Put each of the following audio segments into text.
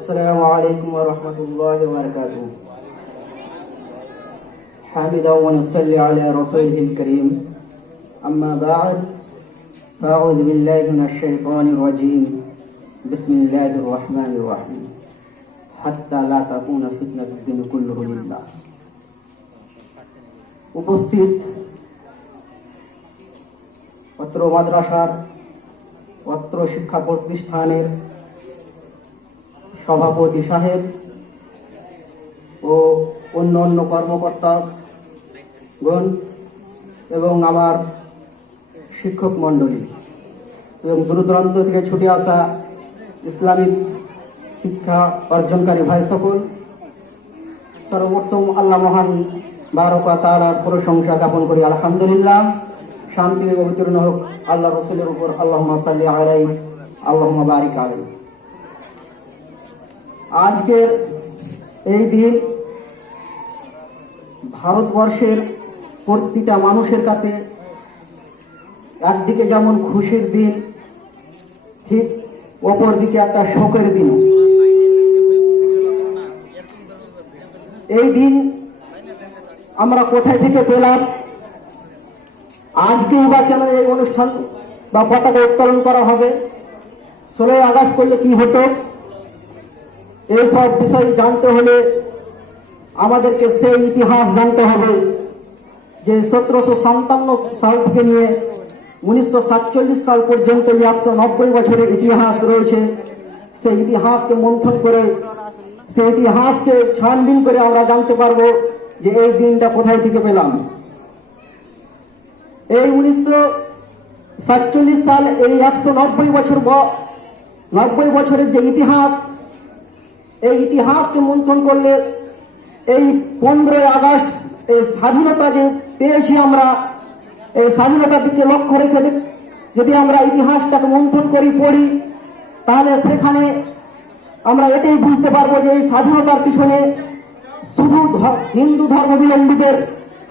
السلام عليكم ورحمة الله وبركاته. حامدا ونصلي على رسوله الكريم. أما بعد فأعوذ بالله من الشيطان الرجيم. بسم الله الرحمن الرحيم. حتى لا تكون فتنة الدين كله لله. উপস্থিত অত্র মাদ্রাসার অত্র শিক্ষা প্রতিষ্ঠানের সভাপতি সাহেব ও অন্য কর্মকর্তাগণ এবং আমার শিক্ষক মণ্ডলী এবং দূরদূরান্ত থেকে ছুটে আসা ইসলামিক শিক্ষা অর্জনকারী ভাই সকল, সর্বোত্তম আল্লাহ মহান বারক ওয়া তাআলার প্রশংসা জ্ঞাপন করি। আলহামদুলিল্লাহ। শান্তি অবতীর্ণ হোক আল্লাহ রসুলের উপর। আল্লাহুম্মা সাল্লি আলাইহি আল্লাহুম্মা বারিক আলাইহি। আজকের এই দিন ভারতবর্ষের প্রতিটা মানুষের কাছে একদিকে যেমন খুশির দিন, ঠিক অপর দিকে একটা শোকের দিন। এই দিন আমরা কোথায় থেকে পেলাম? আজকেই বা কেন এই অনুষ্ঠান বা পতাকা উত্তোলন করা হবে? 16 আগস্ট করলে কি হতো? এইসব বিষয় জানতে হলে আমাদেরকে সেই ইতিহাস জানতে হবে যে 1757 সাল থেকে নিয়ে 1947 সাল পর্যন্ত 190 বছরের ইতিহাস রয়েছে। সেই ইতিহাসকে মন্থন করে, সেই ইতিহাসকে ছানবিন করে আমরা জানতে পারবো যে এই দিনটা কোথায় থেকে পেলাম। এই 1947 সাল, এই 190 বছরের যে ইতিহাস, এই ইতিহাসকে মন্থন করলে এই 15 আগস্ট এই স্বাধীনতা যে পেয়েছি আমরা, এই স্বাধীনতার দিকে লক্ষ্য রেখে যদি আমরা ইতিহাসটাকে মন্থন করি, পড়ি, তাহলে সেখানে আমরা এটাই বুঝতে পারবো যে এই স্বাধীনতার পিছনে শুধু হিন্দু ধর্মাবলম্বীদের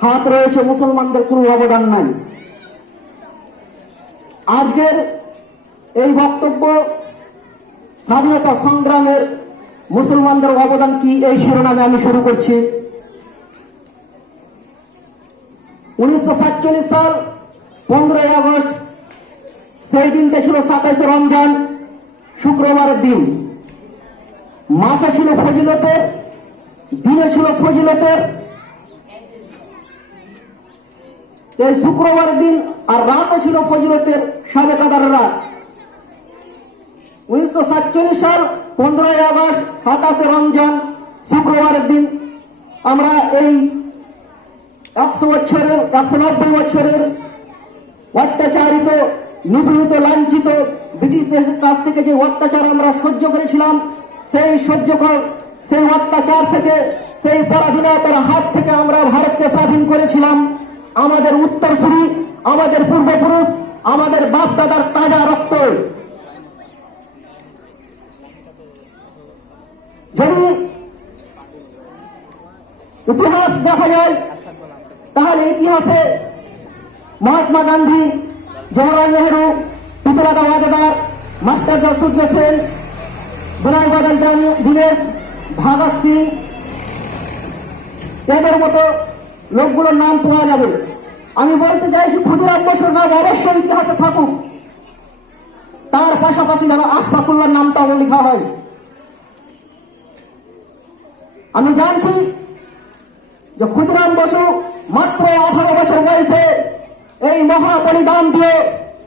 হাত রয়েছে, মুসলমানদের কোনো অবদান নাই। আজকের এই বক্তব্য স্বাধীনতা সংগ্রামের মুসলমানদের অবদান কি, এই শিরোনামে আমি শুরু করছি। 1947 সাল 15 আগস্ট, সেই দিনটা ছিল 27 রমজান, শুক্রবারের দিন। মাসে ছিল ফজিলতের, দিনে ছিল ফজিলতের। এই শুক্রবারের দিন আর রাতে ছিল ফজিলতের শবে কদর রাত। 1947 সাল 15 আগস্ট 27 রমজান শুক্রবারের দিন আমরা এই 190 বছরের অত্যাচারিত, নিপীড়িত, লাঞ্ছিত ব্রিটিশদের কাছ থেকে যে অত্যাচার আমরা সহ্য করেছিলাম, সেই অত্যাচার থেকে, সেই পরাধীনতার হাত থেকে আমরা ভারতকে স্বাধীন করেছিলাম। আমাদের উত্তরসূরি, আমাদের পূর্বপুরুষ, আমাদের বাপ দাদার তাজা রক্ত। যদি ইতিহাস দেখা যায় তাহলে ইতিহাসে মহাত্মা গান্ধী, জওহরলাল নেহরু, পিতলাদা ওয়াজেদার, মাস্টার জাসুদ্দ সেন, বিনয় বাদল দীনেশ, ভগৎ সিং, এদের মতো লোকগুলোর নাম পাওয়া যাবে। আমি বলতে চাইছি ক্ষুদিরাম বসুর নাম অবশ্যই ইতিহাসে থাকুক, তার পাশাপাশি যেন আশফাকুল্লাহর নামটাও লেখা হয়। আমি জানছি যে ক্ষুদিরাম বসু মাত্র 18 বছর বয়সে এই মহা বলিদান দিয়ে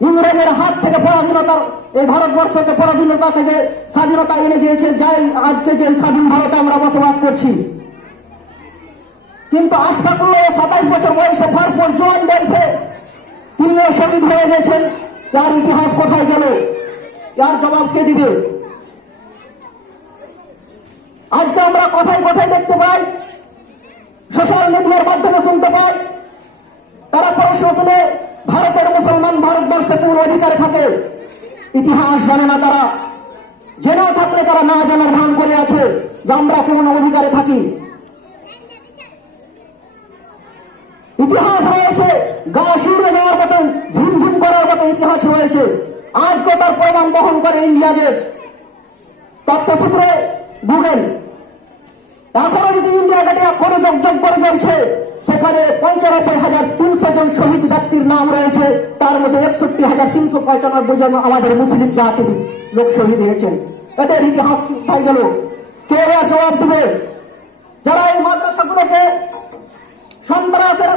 ইংরেজের হাত থেকে পরাধীনতার, এই ভারতবর্ষকে পরাধীনতা থেকে স্বাধীনতা এনে দিয়েছে, যাই আজকে যে স্বাধীন ভারতে আমরা বসবাস করছি। কিন্তু আশফাকুল্লাহ 27 বছর বয়সে, ভরপুর জোয়ান বয়সে তিনিও শহীদ হয়ে গেছেন। তার ইতিহাস কোথায় গেল? তার জবাব কে দিবে? আজকে আমরা কোথায় কোথায় দেখতে পাই, সোশ্যাল মিডিয়ার মাধ্যমে শুনতে পাই, তারা প্রশ্ন তুলে ভারতের মুসলমান ভারতবর্ষে কোন অধিকারে থাকে? ইতিহাস জানে না তারা। জেনেও থাকলে তারা না জানার ভান করে আছে যে আমরা কোন অধিকারে থাকি। ইতিহাস রয়েছে, গা শিউরে যাওয়ার মতো, ঝুমঝুম করার মতো ইতিহাস রয়েছে। আজকে তার প্রমাণ বহন করে ইন্ডিয়া গেট। তথ্যসূত্রে গুগল, এখনো যদি ইন্ডিয়া গেটে এখনো যোগ করে চলছে, সেখানে 95,300 জন শহীদ ব্যক্তির নাম রয়েছে, তার মধ্যে 61,395 জন আমাদের মুসলিম জাতির লোক শহীদ হয়েছেন। এদের ইতিহাস হয়ে গেল, কে জবাব দেবে? যারা এই মাদ্রাসাগুলোকে সন্ত্রাসের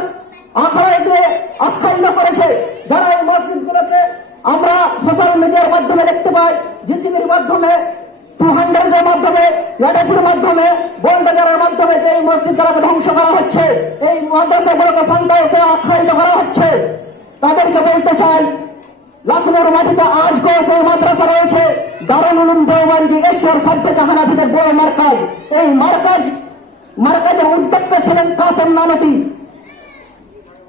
আখড়ায় দিয়ে আখ্যায়িত করেছে, যারা এই মসজিদগুলোকে আমরা সোশ্যাল মিডিয়ার মাধ্যমে দেখতে পাই, জিসিবির মাধ্যমে, 200 এর মাধ্যমে, ল্যাটাচির মাধ্যমে, বনবাজারের মাধ্যমে যে এই মসজিদগুলোকে ধ্বংস করা হচ্ছে, এই মাদ্রাসাগুলোকে সন্ত্রাসে আখ্যায়িত করা হচ্ছে, তাদেরকে বলতে চাই, লখনৌর মাটিতে আজকেও সেই মাদ্রাসা রয়েছে। দারুল উলুম দেওবন্দ এশিয়ার সবথেকে হানাফিদের বড় মার্কাজ। এই মার্কাজের উদ্যোক্তা ছিলেন কাসেম নানতি।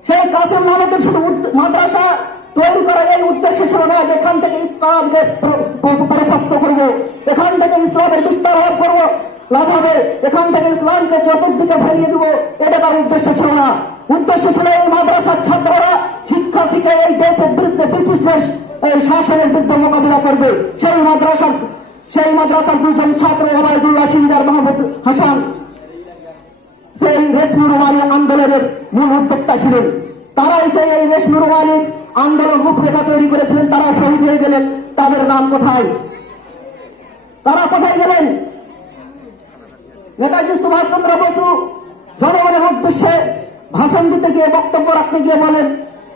সেই কাসেম নানতির শুধু মাদ্রাসা তৈরি করা এই উদ্দেশ্য ছিল না যেখান থেকে ইসলামকে প্রশস্ত করবো, এখান থেকে ইসলামের বিস্তার লাভ হবে, এখান থেকে ইসলামকে চতুর্দিকে ফেরিয়ে দিব, এটা তার উদ্দেশ্য ছিল না। উদ্দেশ্য ছিল এই মাদ্রাসার ছাত্ররা শিক্ষা শিখে এই দেশের বিরুদ্ধে ব্রিটিশদের এই শাসনের বিরুদ্ধে মোকাবিলা করবে। সেই মাদ্রাসার দুজন ছাত্র ওবায়দুল্লাহ সিন্দার, মাহমুদ হাসান, সেই রেশমি রুমালী আন্দোলনের মূল উদ্যোক্তা ছিলেন। তারাই সেই এই রেশমি রুমালী আন্দোলন রূপরেখা তৈরি করেছিলেন। তারা শহীদ হয়ে গেলেন, তাদের নাম কোথায়? তারা কোথায় গেলেন? নেতাজি সুভাষচন্দ্র বসু জনগণের উদ্দেশ্যে ভাষণ দিতে গিয়ে, বক্তব্য রাখতে গিয়ে বলেন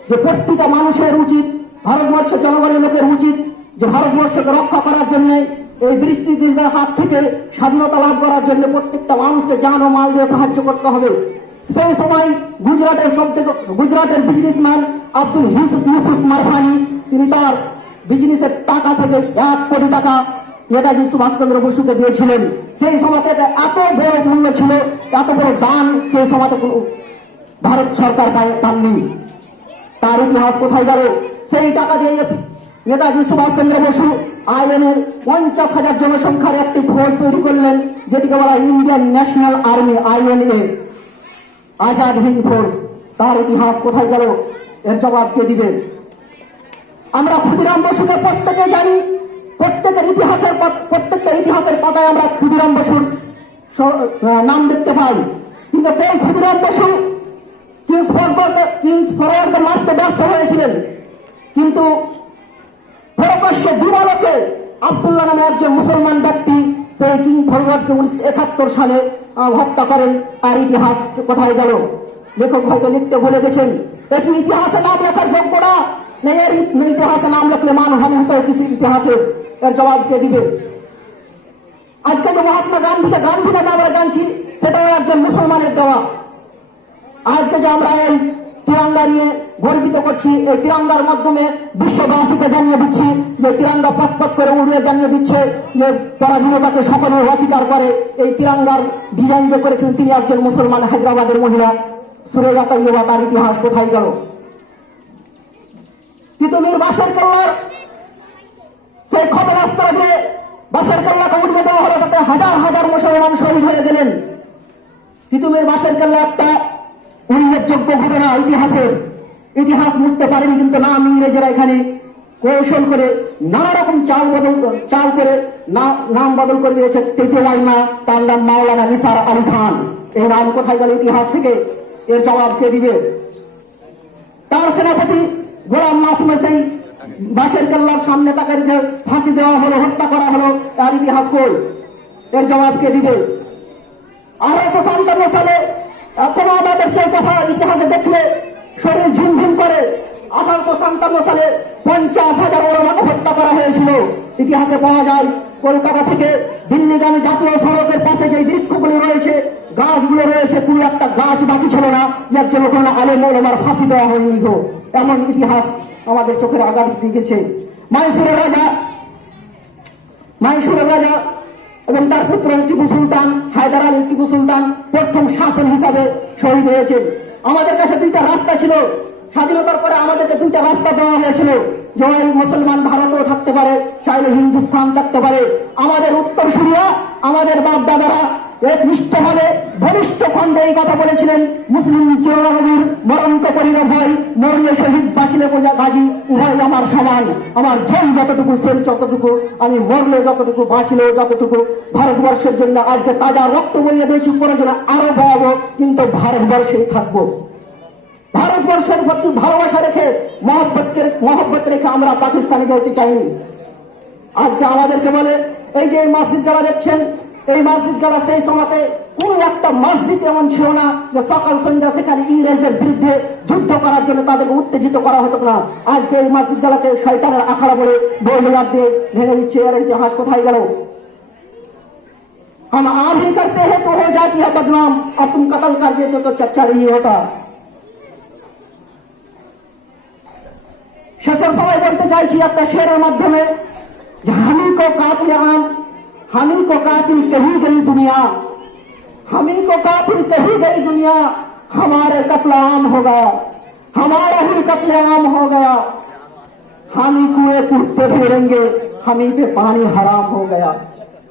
যে প্রত্যেকটা মানুষের উচিত, ভারতবর্ষের জনগণের লোকের উচিত যে ভারতবর্ষকে রক্ষা করার জন্য, এই ব্রিটিশদের হাত থেকে স্বাধীনতা লাভ করার জন্য প্রত্যেকটা মানুষকে জান ও মাল দিয়ে সাহায্য করতে হবে। সেই সময় গুজরাটের বিজনেসম্যান আব্দুল ইউসুফ মারফানি, তিনি তার বিজনেসের টাকা থেকে 1 কোটি টাকা নেতাজি সুভাষচন্দ্র বসুকে দিয়েছিলেন। সেই সময়তে এত বড় মূল্য ছিল, এত বড় দান সেই সময়তে কোন ভারত সরকার পাননি। তার ইতিহাস কোথায় গেল? সেই টাকা দিয়ে নেতাজি সুভাষচন্দ্র বসু আইএনএর 50,000 জনসংখ্যার একটি ফৌজ তৈরি করলেন, যেটিকে বলা Indian national army, INA, Azad Hind force. তার ইতিহাস কোথায় গেল? এর জবাব কে দিবে? আমরা ক্ষুদিরাম বসুকে প্রত্যেকে জানি, প্রত্যেকটা ইতিহাসের পাতায় আমরা ক্ষুদিরাম বসুর নাম দেখতে পাই। কিন্তু সেই ক্ষুদিরাম বসু কিংস ফরওয়ার্ডকে মারতে ব্যস্ত হয়েছিলেন, কিন্তু প্রকাশ্য দিবালোকে আব্দুল্লাহ নামে একজন মুসলমান ব্যক্তি সেই কিং ফরওয়ার্ডকে 1971 সালে হত্যা করেন। আর ইতিহাস কোথায় গেল? লেখক হয়তো লিখতে ভুলে গেছেন। এটি ইতিহাসে নাম লেখার যোগ্য না, এর ইতিহাসে নাম লিখলে মানহানি হতো কিছু ইতিহাসে। এর জবাব কে দিবে? আজকে যে মহাত্মা গান্ধীকে আমরা জানছি, সেটাও একজন মুসলমানের দেওয়া। আজকে যে আমরা এই তিরঙ্গা নিয়ে গর্বিত করছি, এই তিরঙ্গার মাধ্যমে বিশ্ববাসীকে জানিয়ে দিচ্ছি যে তিরঙ্গা পথ করে উড়িয়ে জানিয়ে দিচ্ছে যে পরাধীনতাকে সকলে অস্বীকার করে। এই তিরঙ্গার ডিজাইন যে করেছেন তিনি একজন মুসলমান, হায়দ্রাবাদের মহিলা সুরেখা তৈয়বা। তার ইতিহাস কোথায় গেল? তিতুমির বাঁশের কেল্লার সেই ক্ষেপণাস্ত্র দিয়ে বাঁশের কেল্লাকে উড়িয়ে দেওয়া হলো, তাতে হাজার হাজার মুসলমান শহীদ হয়ে গেলেন। তিতুমির বাঁশের কেল্লা একটা উল্লেখযোগ্য ঘটনা ইতিহাস মুছতে পারেনি, কিন্তু নাম ইংরেজরা এখানে কৌশল করে নানা রকম চাল করে নাম বদল করে দিয়েছে। তৃতীয় না, তার নাম মাওলানা নিসার আলী খান। এই নাম কোথায় গেল ইতিহাস থেকে? এর জবাব কে দিবে? তার সেনাপতি গোলাম মাসুমে সেই বাঁশের কেল্লার সামনে তাকে ফাঁসি দেওয়া হলো, হত্যা করা হলো, তার ইতিহাস কই? এর জবাব কে দিবে? 1857 সালে এখনো আমাদের সেই কথা ইতিহাসে দেখলে শরীর ঝিমঝিম করে। 1857 সালে 50,000 ওলামাকে হত্যা করা হয়েছিল। ইতিহাসে পাওয়া যায় কলকাতা থেকে দিল্লিগামী জাতীয় সড়কের পাশে যে বৃক্ষগুলি রয়েছে, গাছগুলো রয়েছে, কোন একটা গাছ বাকি ছিল না যে একজন ওখানে আলেম ওলামার ফাঁসি দেওয়া হয়নি। এমন ইতিহাস আমাদের চোখের আঘাত দিয়েছে। মাইসুরের রাজা এবং তার পুত্র টিপু সুলতান, হায়দার আলী টিপু সুলতান প্রথম শাসন হিসাবে শহীদ হয়েছেন। আমাদের কাছে 2টা রাস্তা ছিল। স্বাধীনতার পরে আমাদেরকে 2টা রাস্তা দেওয়া হয়েছিল, যে মুসলমান ভারতও থাকতে পারে, চাইলে হিন্দুস্তান থাকতে পারে। আমাদের উত্তরসূরিরা, আমাদের বাপ দাদারা একনিষ্ঠভাবে ঘনিষ্ঠ খণ্ডে এই কথা বলেছিলেন, মুসলিম চিরনবীর মরণ তো করিল ভয়, মরলে শহীদ বাঁচিলে বোঝা গাজী, উভয় আমার সমান, আমার জেল যতটুকু, সেল যতটুকু, আমি মরলে যতটুকু, বাঁচলেও যতটুকু, ভারতবর্ষের জন্য আজকে তাজা রক্ত বলিয়ে দিয়েছি, প্রয়োজনে আরো বয়াবো, কিন্তু ভারতবর্ষেই থাকবো। ভারতবর্ষের প্রতি ভালোবাসা রেখে, মহব্বত রেখে আমরা পাকিস্তানে যেতে চাইনি। আজকে আমাদেরকে বলে, এই যে মসজিদ যারা দেখছেন, এই মসজিদ যারা সেই সময়তে কোন একটা মসজিদ এমন ছিল না যে সকাল সন্ধ্যা সেখানে ইংরেজদের বিরুদ্ধে যুদ্ধ করার জন্য তাদেরকে উত্তেজিত করা হতো না। আজকে এই মসজিদ যারাকে শয়তানের আখড়া বলে বইলার দিয়ে ভেঙে দিচ্ছে, এর ইতিহাস কোথায় গেল? हम आम ही करते हैं तो हो जाती है बदनाम, और तुम कत्ल कर देते तो चर्चा नहीं होता। শেষের সময় বলতে চাইছি একটা শেরের মাধ্যমে যে हामी को कातिल आम, हामी को कातिल कही गई दुनिया, हामी को कातिल कही गई दुनिया, हमारे कत्ल आम हो गया, हमारा ही कत्ल आम हो गया, हामी कुएं कूदते फिरेंगे, हमी पे पानी हराम हो गया,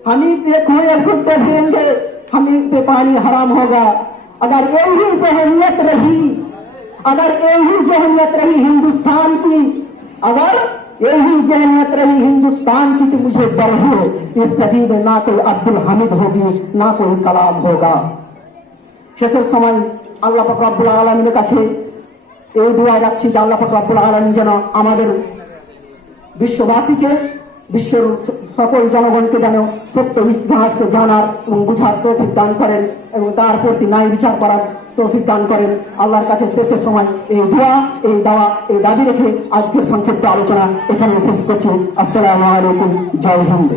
हमी पे कुएं कूदते फिरेंगे, हमी पे पानी हराम होगा। अगर यही जहनीत रही, अगर यही जहनीत रही हिंदुस्तान की, अगर यही जहनीत रही हिंदुस्तान की, तो मुझे डर है इस सदी में ना कोई अब्दुल हामिद होगी, ना कोई कलाम होगा। শেষের সময় আল্লাহ পাক রব্বুল আলামিনের কাছে এই দোয়া রাখছি যে আল্লাহ পাক রব্বুল আলামিন যেন আমাদের বিশ্ববাসীকে, বিশ্বের সকল জনগণকে যেন সত্য ইতিহাসকে জানার এবং বুঝার তৌফিক দান করেন এবং তার প্রতি ন্যায় বিচার করার তৌফিক দান করেন। আল্লাহর কাছে শেষের সময় এই দোয়া, এই দাওয়া, এই দাবি রেখে আজকের সংক্ষিপ্ত আলোচনা এখানে শেষ করছি। আসসালামু আলাইকুম, জয় হিন্দ।